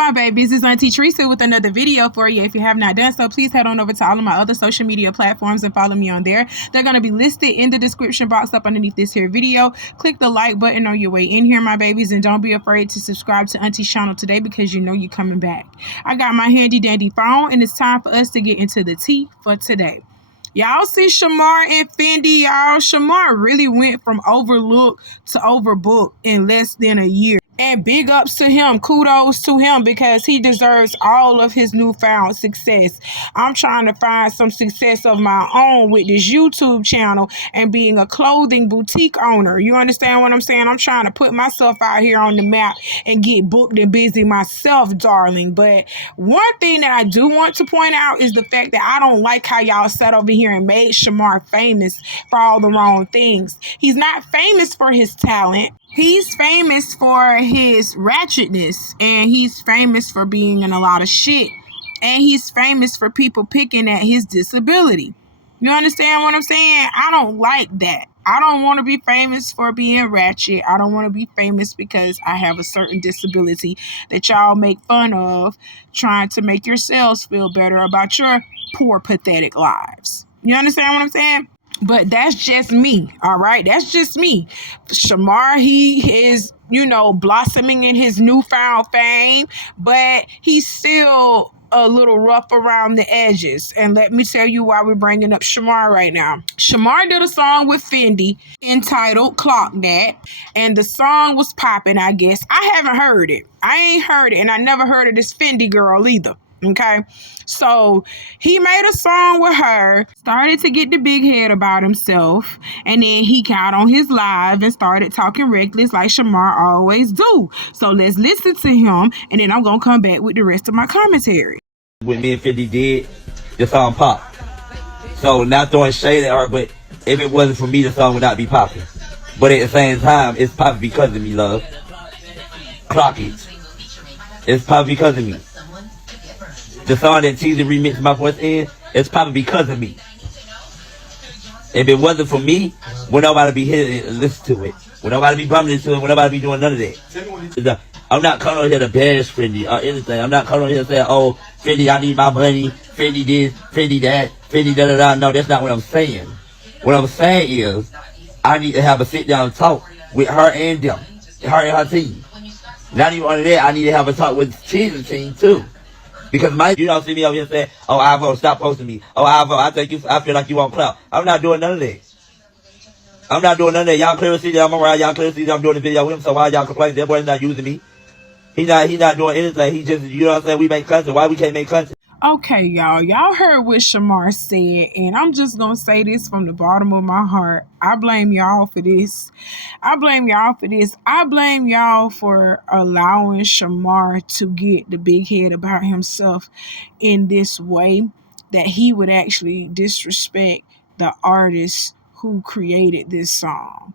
my babies? It's Auntie Trice with another video for you. If you have not done so, please head on over to all of my other social media platforms and follow me on there. They're going to be listed in the description box up underneath this here video. Click the like button on your way in here, my babies, and don't be afraid to subscribe to Auntie's channel today because you know you're coming back. I got my handy dandy phone, and it's time for us to get into the tea for today. Y'all see Shamar and Fendi, y'all. Shamar really went from overlooked to overbooked in less than a year. And big ups to him. Kudos to him because he deserves all of his newfound success. I'm trying to find some success of my own with this YouTube channel and being a clothing boutique owner. You understand what I'm saying? I'm trying to put myself out here on the map and get booked and busy myself, darling. But one thing that I do want to point out is the fact that I don't like how y'all sat over here and made Shamar famous for all the wrong things. He's not famous for his talent. He's famous for his ratchetness, and he's famous for being in a lot of shit, and he's famous for people picking at his disability. You understand what I'm saying? I don't like that. I don't want to be famous for being ratchet. I don't want to be famous because I have a certain disability that y'all make fun of, trying to make yourselves feel better about your poor, pathetic lives. You understand what I'm saying? But that's just me, all right? That's just me. Shamar, he is, blossoming in his newfound fame, but he's still a little rough around the edges. And let me tell you why we're bringing up Shamar right now. Shamar did a song with Fendi entitled Clock That, and the song was popping, I guess. I haven't heard it. I ain't heard it, and I never heard of this Fendi girl either. Okay, so he made a song with her, started to get the big head about himself, and then he got on his live and started talking reckless like Shamar always do. So let's listen to him, and then I'm gonna come back with the rest of my commentary. When me and 50 did, the song pop. So not throwing shade at her, but if it wasn't for me, the song would not be popping. But at the same time, it's popping because of me, love. Clock it. It's popping because of me. The song that Teaser remixed my voice in, it's probably because of me. If it wasn't for me, would nobody be here and listen to it? Would nobody be bumping into it? Would nobody be doing none of that? I'm not coming on here to bash Fendi or anything. I'm not coming on here saying, oh, Fendi, I need my money. Fendi this, Fendi that, Fendi da-da-da. No, that's not what I'm saying. What I'm saying is, I need to have a sit-down talk with her and them. Her and her team. Not even only that, I need to have a talk with Teaser's team, too. Because you don't see me over here saying, oh, Ivo, stop posting me. Oh, Ivo, I feel like you want clout. I'm not doing none of that. I'm not doing none of that. Y'all clearly see that I'm around. Y'all clearly see that I'm doing the video with him. So why y'all complaining? That boy's not using me. He not doing anything. He just, you know what I'm saying? We make content. Why we can't make content? Okay, y'all heard what Shamar said, and I'm just gonna say this from the bottom of my heart. I blame y'all for this. I blame y'all for this. I blame y'all for allowing Shamar to get the big head about himself in this way, that he would actually disrespect the artist who created this song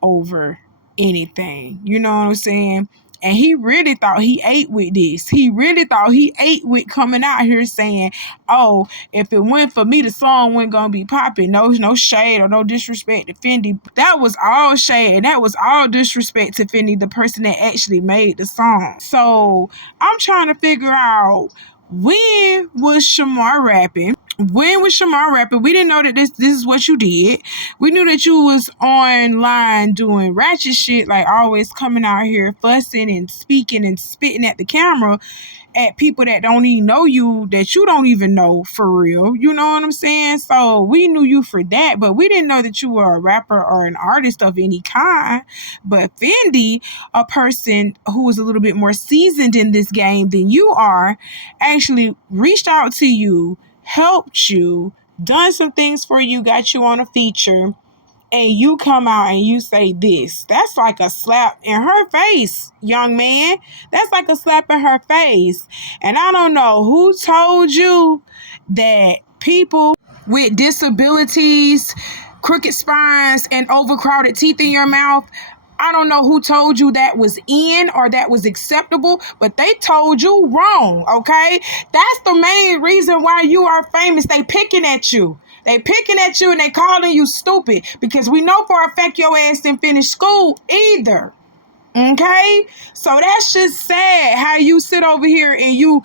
over anything. You know what I'm saying? And he really thought he ate with this. He really thought he ate with coming out here saying, oh, if it went for me, the song wasn't going to be popping. No shade or no disrespect to Fendi. That was all shade. And that was all disrespect to Fendi, the person that actually made the song. So I'm trying to figure out, when was Shamar rapping? When was Shamar rapping? We didn't know that this is what you did. We knew that you was online doing ratchet shit, like always coming out here fussing and speaking and spitting at the camera at people that don't even know you, that you don't even know for real. You know what I'm saying? So we knew you for that, but we didn't know that you were a rapper or an artist of any kind. But Fendi, a person who is a little bit more seasoned in this game than you are, actually reached out to you, helped you, done some things for you, got you on a feature, and you come out and you say this. That's like a slap in her face, young man. That's like a slap in her face. And I don't know who told you that people with disabilities, crooked spines, and overcrowded teeth in your mouth, I don't know who told you that was in or that was acceptable, but they told you wrong, okay? That's the main reason why you are famous. They picking at you. They picking at you and they calling you stupid because we know for a fact your ass didn't finish school either. Okay? So that's just sad how you sit over here and you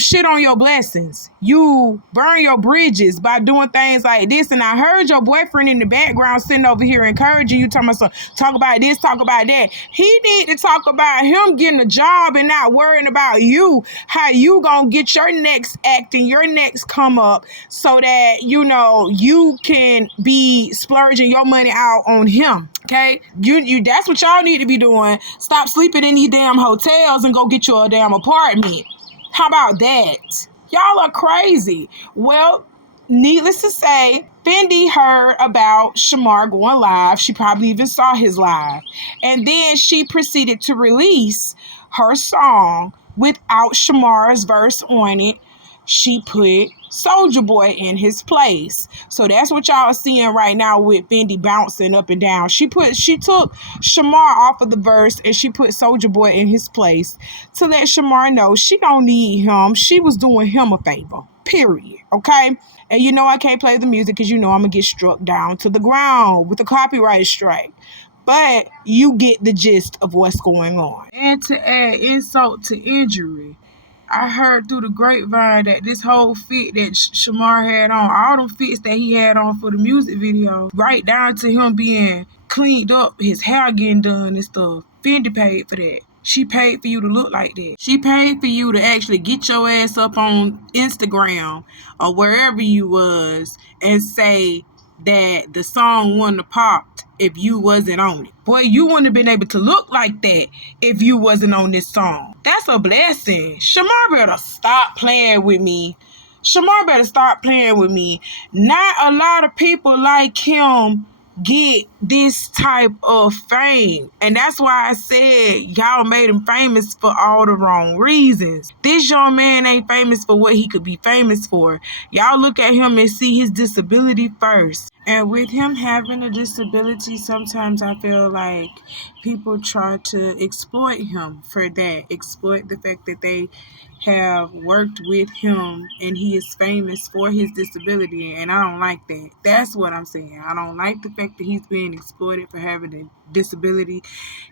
shit on your blessings. You burn your bridges by doing things like this. And I heard your boyfriend in the background sitting over here encouraging you, talking about, talk about this, talk about that. He need to talk about him getting a job and not worrying about you, how you gonna get your next act and your next come up so that, you know, you can be splurging your money out on him. Okay? You that's what y'all need to be doing. Stop sleeping in these damn hotels and go get you a damn apartment. How about that? Y'all are crazy. Well, needless to say, Fendi heard about Shamar going live. She probably even saw his live. And then she proceeded to release her song without Shamar's verse on it. She put Soulja Boy in his place. So that's what y'all are seeing right now with Fendi bouncing up and down. She took Shamar off of the verse and she put Soulja Boy in his place to let Shamar know she don't need him. She was doing him a favor. Period. Okay? And you know I can't play the music because you know I'm going to get struck down to the ground with a copyright strike. But you get the gist of what's going on. And to add insult to injury, I heard through the grapevine that this whole fit that Shamar had on, all them fits that he had on for the music video, right down to him being cleaned up, his hair getting done and stuff. Fendi paid for that. She paid for you to look like that. She paid for you to actually get your ass up on Instagram or wherever you was and say that the song wouldn't have popped if you wasn't on it. Boy, you wouldn't have been able to look like that if you wasn't on this song. That's a blessing. Shamar better stop playing with me. Shamar better stop playing with me. Not a lot of people like him get this type of fame. And that's why I said y'all made him famous for all the wrong reasons. This young man ain't famous for what he could be famous for. Y'all look at him and see his disability first. And with him having a disability, sometimes I feel like people try to exploit him for that. Exploit the fact that they have worked with him and he is famous for his disability, and I don't like that. That's what I'm saying. I don't like the fact that he's being exploited for having a disability.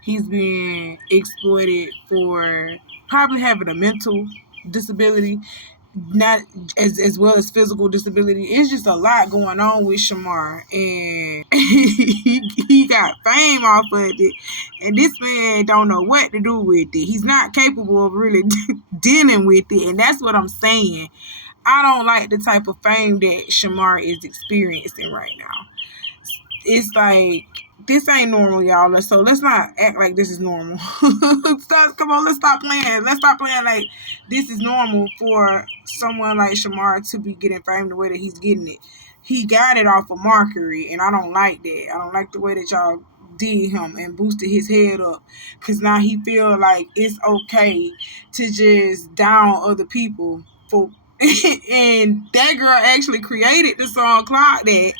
He's being exploited for probably having a mental disability, not as well as physical disability. It's just a lot going on with Shamar, and he got fame off of it, and this man don't know what to do with it. He's not capable of really dealing with it, and that's what I'm saying. I don't like the type of fame that Shamar is experiencing right now. It's like, this ain't normal, y'all. So let's not act like this is normal. Come on, let's stop playing. Let's stop playing like this is normal for someone like Shamar to be getting fame the way that he's getting it. He got it off of mockery, and I don't like that. I don't like the way that y'all did him and boosted his head up, because now he feel like it's okay to just down other people for and that girl actually created the song Clock That.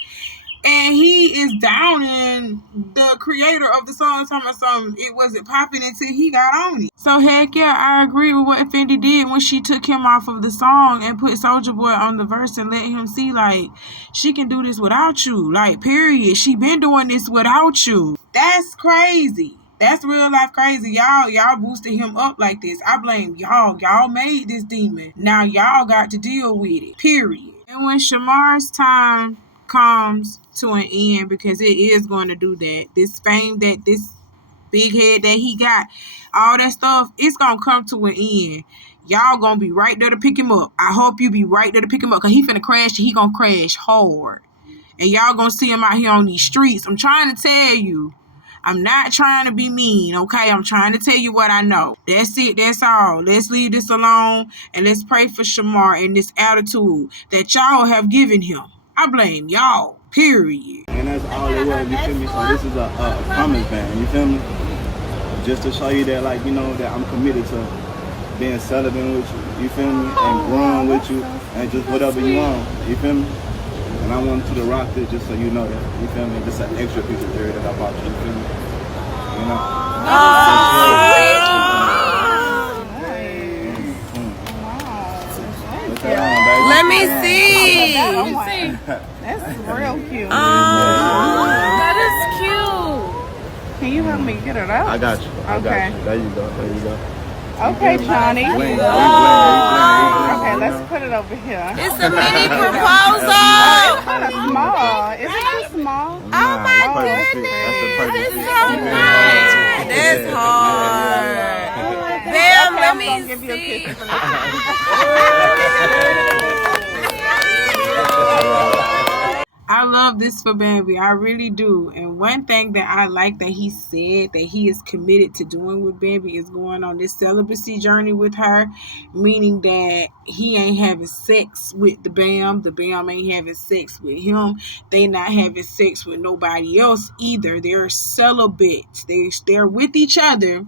And he is downing the creator of the song, talking about something it wasn't popping until he got on it. So heck yeah, I agree with what Fendi did when she took him off of the song and put Soulja Boy on the verse and let him see, like, she can do this without you. Like, period. She been doing this without you. That's crazy. That's real life crazy. Y'all boosted him up like this. I blame y'all. Y'all made this demon. Now y'all got to deal with it. Period. And when Shamar's time comes to an end, because it is going to do that, this fame that this big head that he got, all that stuff, it's going to come to an end. Y'all going to be right there to pick him up. I hope you be right there to pick him up, because he finna crash. He going to crash hard. And y'all going to see him out here on these streets. I'm trying to tell you. I'm not trying to be mean, okay? I'm trying to tell you what I know. That's it. That's all. Let's leave this alone, and let's pray for Shamar and this attitude that y'all have given him. I blame y'all, period. And that's all it was, you feel me? So this is a promise band, you feel me? Just to show you that, like, you know, that I'm committed to being celibate with you feel me? And growing with you, and just whatever you want, you feel me? And I want you to rock this just so you know that, you feel me? Just an extra piece of jewelry that I bought you, you feel me? You know? Let me see. That's real cute. That is cute. Can you help me get it up? I got you. I got Okay. you. There you go. There you go. Okay, Johnny. Blink, Okay, let's put it over here. It's a mini proposal. Kind of small. Is it too small? Oh my goodness. That's the perfect It's fit. so nice. That's hard. Bam, let me Give you a see. kiss. I love this for Bambi. I really do. And one thing that I like that he said that he is committed to doing with Bambi is going on this celibacy journey with her, meaning that he ain't having sex with the Bam ain't having sex with him. They not having sex with nobody else either. They're celibates. They're with each other.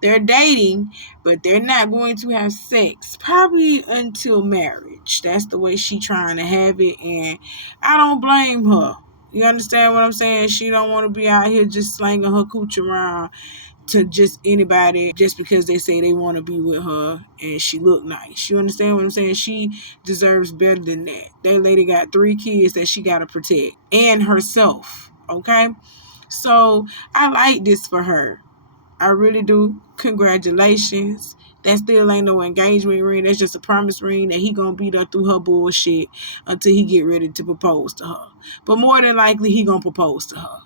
They're dating, but they're not going to have sex probably until marriage. That's the way she trying to have it, and I don't blame her. You understand what I'm saying? She don't want to be out here just slanging her cooch around to just anybody just because they say they want to be with her and she look nice. You understand what I'm saying? She deserves better than that. That lady got 3 kids that she got to protect and herself, okay? So I like this for her. I really do. Congratulations. That still ain't no engagement ring. That's just a promise ring that he gonna beat her through her bullshit until he get ready to propose to her. But more than likely, he gonna propose to her.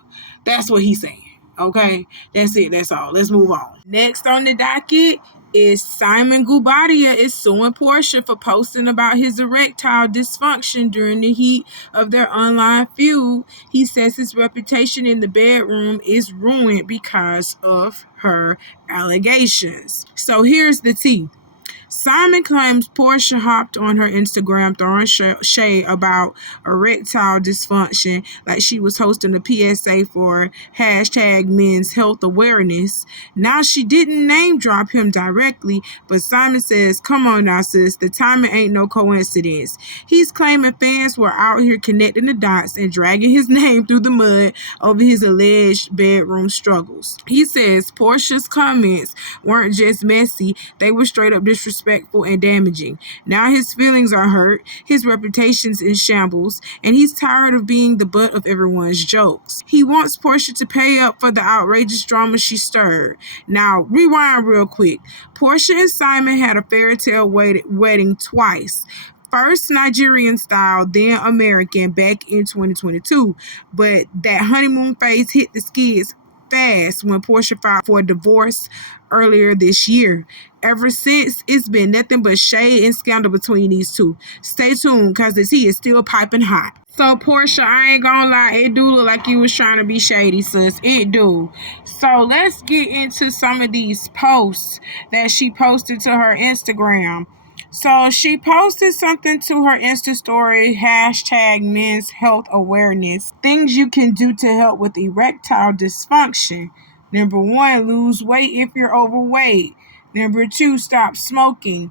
That's what he's saying. Okay? That's it. That's all. Let's move on. Next on the docket is Simon Guobadia is suing Porsha for posting about his erectile dysfunction during the heat of their online feud. He says his reputation in the bedroom is ruined because of her allegations. So here's the tea. Simon claims Porsha hopped on her Instagram throwing shade about erectile dysfunction, like she was hosting a PSA for hashtag men's health awareness. Now, she didn't name drop him directly, but Simon says, come on now, sis, the timing ain't no coincidence. He's claiming fans were out here connecting the dots and dragging his name through the mud over his alleged bedroom struggles. He says Porsha's comments weren't just messy, they were straight up disrespectful and damaging. Now his feelings are hurt, his reputation's in shambles, and he's tired of being the butt of everyone's jokes. He wants Porsha to pay up for the outrageous drama she stirred. Now, rewind real quick. Porsha and Simon had a fairy tale wedding twice. First Nigerian style, then American back in 2022. But that honeymoon phase hit the skids fast when Porsha filed for a divorce earlier this year. Ever since, it's been nothing but shade and scandal between these two. Stay tuned, because the tea is still piping hot. So, Porsha, I ain't gonna lie, it do look like you was trying to be shady, sis. It do. So, let's get into some of these posts that she posted to her Instagram. So, she posted something to her Insta story, hashtag men's health awareness. Things you can do to help with erectile dysfunction. Number 1, lose weight if you're overweight. Number 2, stop smoking.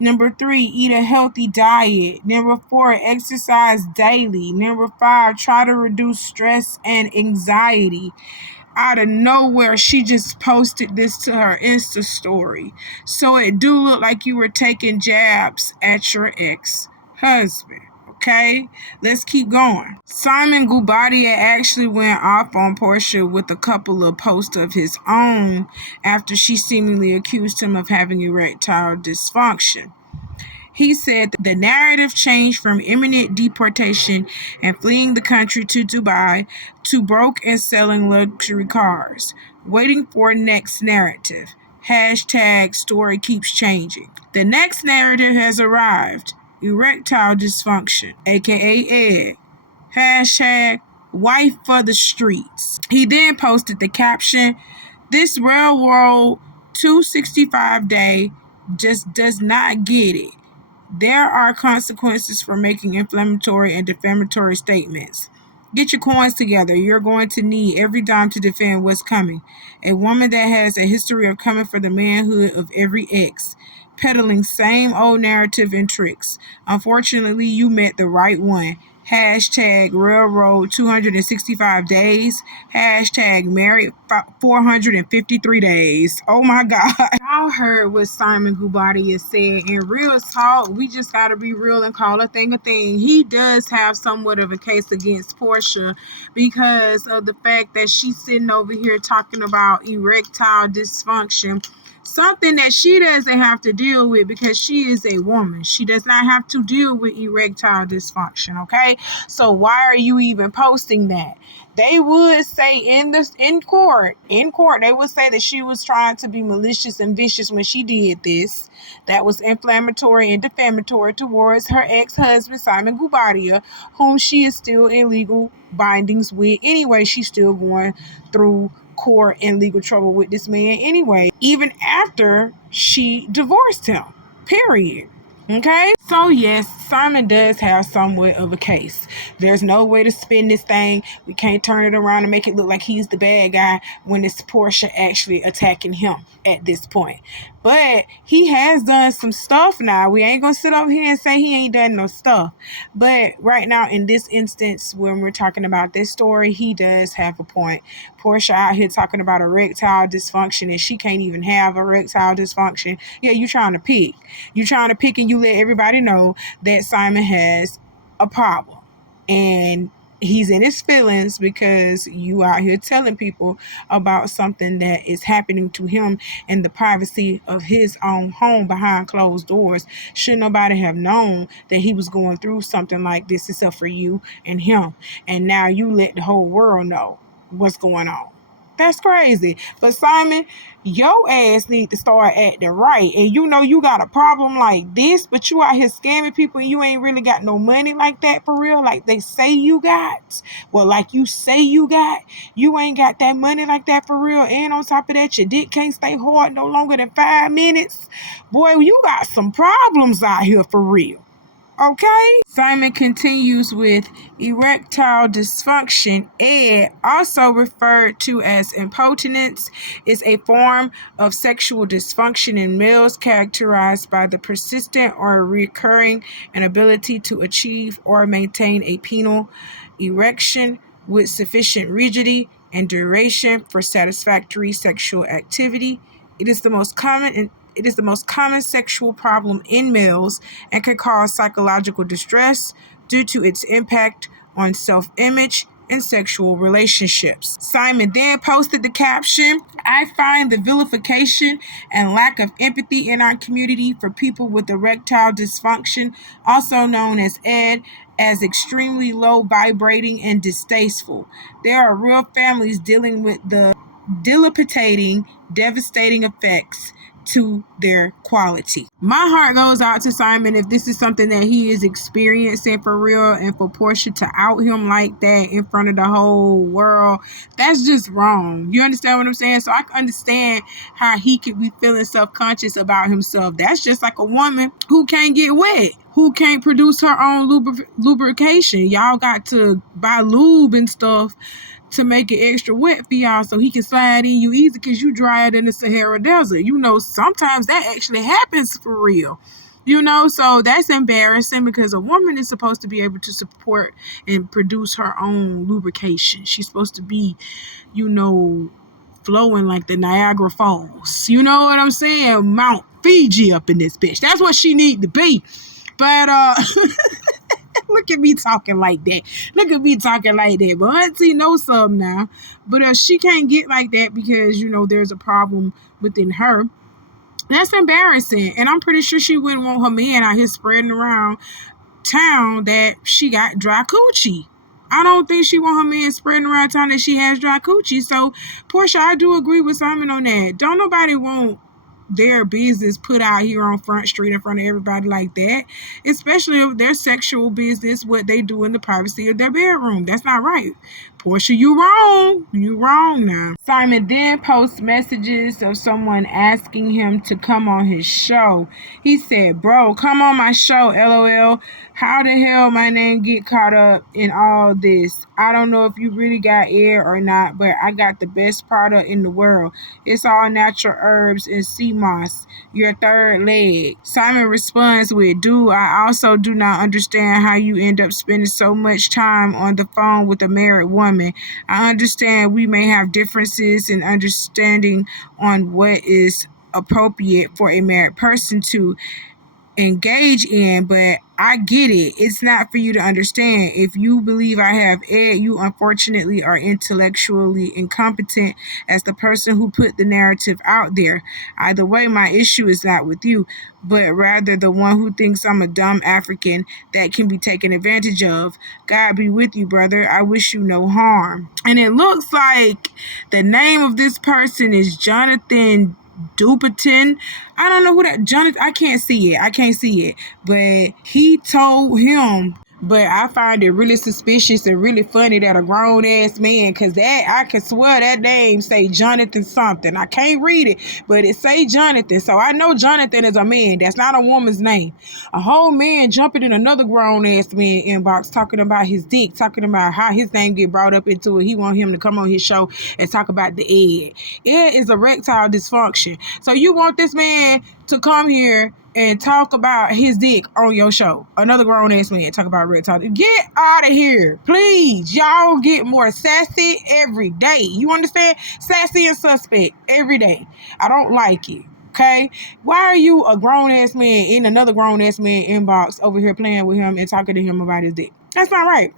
Number 3, eat a healthy diet. Number 4, exercise daily. Number 5, try to reduce stress and anxiety. Out of nowhere, she just posted this to her Insta story. So it do look like you were taking jabs at your ex-husband. Okay, let's keep going. Simon Guobadia actually went off on Porsha with a couple of posts of his own after she seemingly accused him of having erectile dysfunction. He said the narrative changed from imminent deportation and fleeing the country to Dubai to broke and selling luxury cars. Waiting for next narrative. Hashtag story keeps changing. The next narrative has arrived. Erectile dysfunction, aka egg. Hashtag wife for the streets. He then posted the caption, this railroad 265-day just does not get it. There are consequences for making inflammatory and defamatory statements. Get your coins together. You're going to need every dime to defend what's coming. A woman that has a history of coming for the manhood of every ex, peddling same old narrative and tricks. Unfortunately, you met the right one. Hashtag railroad 265 days. Hashtag married 453 days. Oh my God. Y'all heard what Simon Guobadia said. In real talk, we just got to be real and call a thing a thing. He does have somewhat of a case against Porsha because of the fact that she's sitting over here talking about erectile dysfunction. Something that she doesn't have to deal with because she is a woman. She does not have to deal with erectile dysfunction, okay? So why are you even posting that? They would say in court, they would say that she was trying to be malicious and vicious when she did this. That was inflammatory and defamatory towards her ex-husband, Simon Guobadia, whom she is still in legal bindings with. Anyway, she's still going through court and legal trouble with this man anyway, even after she divorced him, period. Okay, so yes, Simon does have somewhat of a case. There's no way to spin this thing. We can't turn it around and make it look like he's the bad guy when it's Porsha actually attacking him at this point. But he has done some stuff now. We ain't gonna sit over here and say he ain't done no stuff. But right now, in this instance, when we're talking about this story, he does have a point. Porsha out here talking about erectile dysfunction and she can't even have erectile dysfunction. Yeah, you trying to pick. You trying to pick and you let everybody know that Simon has a problem. And he's in his feelings because you out here telling people about something that is happening to him in the privacy of his own home behind closed doors. Should nobody have known that he was going through something like this except for you and him? And now you let the whole world know what's going on. That's crazy. But Simon, your ass need to start acting right. And you know you got a problem like this, but you out here scamming people and you ain't really got no money like that for real, like they say you got. Well, like you say you got, you ain't got that money like that for real. And on top of that, your dick can't stay hard no longer than 5 minutes. Boy, you got some problems out here for real. Okay? Simon continues with erectile dysfunction, also referred to as impotence, is a form of sexual dysfunction in males characterized by the persistent or recurring inability to achieve or maintain a penile erection with sufficient rigidity and duration for satisfactory sexual activity. It is the most common sexual problem in males and can cause psychological distress due to its impact on self-image and sexual relationships. Simon then posted the caption, "I find the vilification and lack of empathy in our community for people with erectile dysfunction, also known as ED, as extremely low vibrating and distasteful. There are real families dealing with the devastating effects to their quality." My heart goes out to Simon if this is something that he is experiencing for real, and for Porsha to out him like that in front of the whole world, that's just wrong. You understand what I'm saying? So I can understand how he could be feeling self-conscious about himself. That's just like a woman who can't get wet, who can't produce her own lubrication. Y'all got to buy lube and stuff to make it extra wet for y'all so he can slide in you easy because you drier than the Sahara Desert. You know, sometimes that actually happens for real. You know, so that's embarrassing because a woman is supposed to be able to support and produce her own lubrication. She's supposed to be, you know, flowing like the Niagara Falls. You know what I'm saying? Mount Fiji up in this bitch. That's what she need to be. But, look at me talking like that. But Auntie knows something now. But she can't get like that because, you know, there's a problem within her. That's embarrassing. And I'm pretty sure she wouldn't want her man out here spreading around town that she got dry coochie. I don't think she want her man spreading around town that she has dry coochie. So, Porsha, I do agree with Simon on that. Don't nobody want their business put out here on Front Street in front of everybody like that, especially if their sexual business, what they do in the privacy of their bedroom. That's not right. Porsha, you wrong now. Simon then posts messages of someone asking him to come on his show. He said, "Bro, come on my show, LOL. How the hell my name get caught up in all this? I don't know if you really got air or not, but I got the best product in the world. It's all natural herbs and sea moss, your third leg. Simon responds with, dude, I also do not understand how you end up spending so much time on the phone with a married woman. I understand we may have differences in understanding on what is appropriate for a married person to engage in, but I get it. It's not for you to understand. If you believe I have ed, you unfortunately are intellectually incompetent as the person who put the narrative out there. Either way, my issue is not with you, but rather the one who thinks I'm a dumb African that can be taken advantage of. God be with you, brother. I wish you no harm. And it looks like the name of this person is Jonathan Duperton. I don't know who that Jonathan. I can't see it. But he told him. But I find it really suspicious and really funny that a grown ass man, cause that I can swear that name say Jonathan something. I can't read it, but it say Jonathan. So I know Jonathan is a man. That's not a woman's name. A whole man jumping in another grown ass man inbox talking about his dick, talking about how his name get brought up into it. He want him to come on his show and talk about the egg. It is erectile dysfunction. So you want this man to come here and talk about his dick on your show. Another grown ass man talk about red talk. Get out of here, please. Y'all get more sassy every day. You understand? Sassy and suspect every day. I don't like it. Okay? Why are you a grown ass man in another grown ass man inbox over here playing with him and talking to him about his dick? That's not right.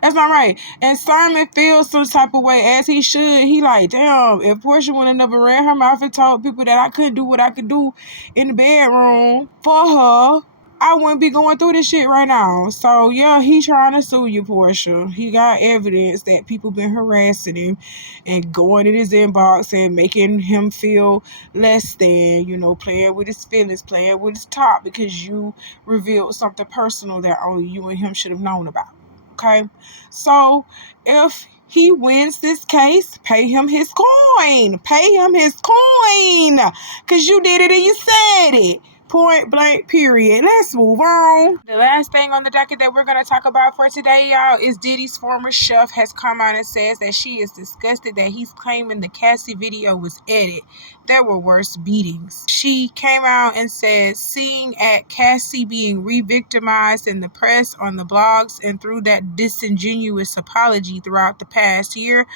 That's not right. And Simon feels some type of way, as he should. He like, damn, if Porsha would have never ran her mouth and told people that I couldn't do what I could do in the bedroom for her, I wouldn't be going through this shit right now. So yeah, he trying to sue you, Porsha. He got evidence that people been harassing him and going in his inbox and making him feel less than, playing with his feelings, playing with his top because you revealed something personal that only you and him should have known about. Okay, so if he wins this case, pay him his coin. Pay him his coin. Because you did it and you said it. Point blank, period. Let's move on. The last thing on the docket that we're going to talk about for today, y'all, is Diddy's former chef has come out and says that she is disgusted that he's claiming the Cassie video was edited. There were worse beatings. She came out and said, seeing at Cassie being re-victimized in the press, on the blogs, and through that disingenuous apology throughout the past year,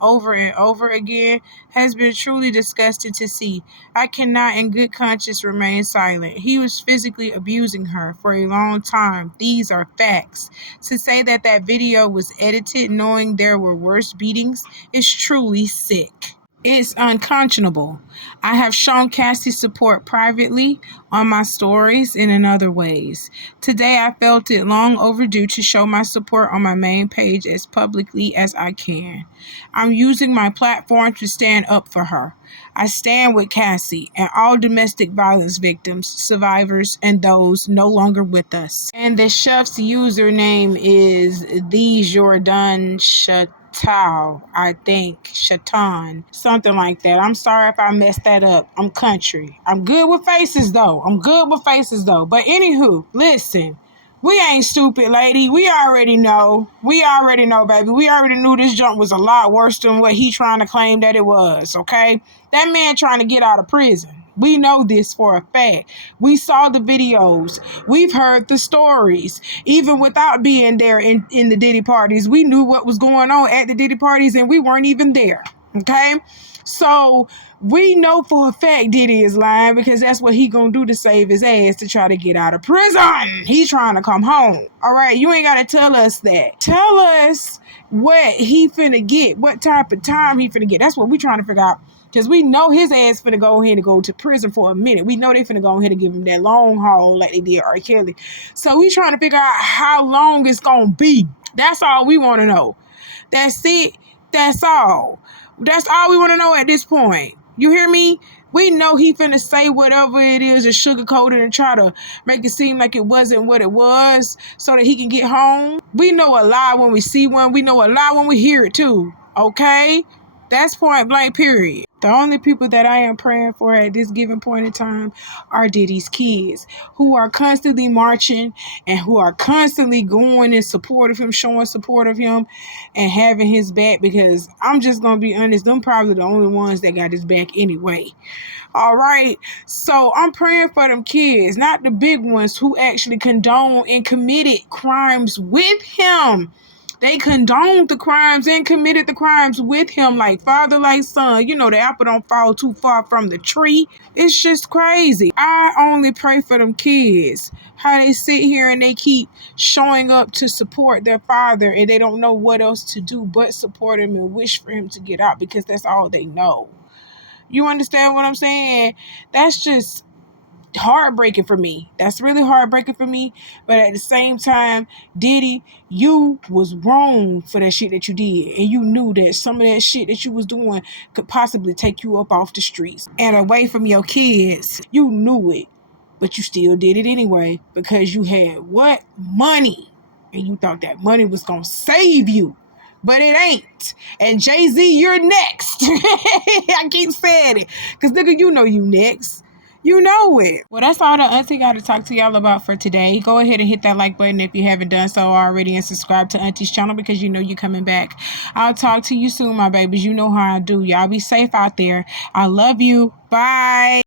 over and over again, has been truly disgusting to see. I cannot in good conscience remain silent. He was physically abusing her for a long time. These are facts. To say that that video was edited knowing there were worse beatings is truly sick. It's unconscionable. I have shown Cassie's support privately, on my stories, and in other ways. Today I felt it long overdue to show my support on my main page as publicly as I can. I'm using my platform to stand up for her. I stand with Cassie and all domestic violence victims, survivors, and those no longer with us. And the chef's username is The Jordan I think, Shatan, something like that. I'm sorry if I messed that up. I'm country. I'm good with faces though. But anywho, listen, we ain't stupid, lady. We already know, baby. We already knew this junk was a lot worse than what he trying to claim that it was, okay? That man trying to get out of prison. We know this for a fact. We saw the videos. We've heard the stories. Even without being there in the Diddy parties, we knew what was going on at the Diddy parties and we weren't even there. Okay? So we know for a fact Diddy is lying because that's what he gonna do to save his ass to try to get out of prison. He's trying to come home. All right? You ain't got to tell us that. Tell us what he finna get, what type of time he finna get. That's what we trying to figure out. Because we know his ass finna go ahead and go to prison for a minute. We know they finna go ahead and give him that long haul like they did R. Kelly. So we trying to figure out how long it's gonna be. That's all we want to know. That's it. That's all. That's all we want to know at this point. You hear me? We know he finna say whatever it is and sugarcoat it and try to make it seem like it wasn't what it was so that he can get home. We know a lie when we see one. We know a lie when we hear it too. Okay? That's point blank, period. The only people that I am praying for at this given point in time are Diddy's kids, who are constantly marching and who are constantly going in support of him, showing support of him and having his back, because I'm just going to be honest, them probably the only ones that got his back anyway. All right. So I'm praying for them kids, not the big ones who actually condone and committed crimes with him. They condoned the crimes and committed the crimes with him, like father, like son. You know, the apple don't fall too far from the tree. It's just crazy. I only pray for them kids. How they sit here and they keep showing up to support their father and they don't know what else to do but support him and wish for him to get out because that's all they know. You understand what I'm saying? That's just heartbreaking for me. That's really heartbreaking for me. But at the same time, Diddy, you was wrong for that shit that you did. And you knew that some of that shit that you was doing could possibly take you up off the streets and away from your kids. You knew it. But you still did it anyway because you had what? Money. And you thought that money was going to save you. But it ain't. And Jay-Z, you're next. I keep saying it. Because, nigga, you know you next. You know it. Well, that's all the Auntie got to talk to y'all about for today. Go ahead and hit that like button if you haven't done so already and subscribe to Auntie's channel because you know you're coming back. I'll talk to you soon, my babies. You know how I do. Y'all be safe out there. I love you. Bye.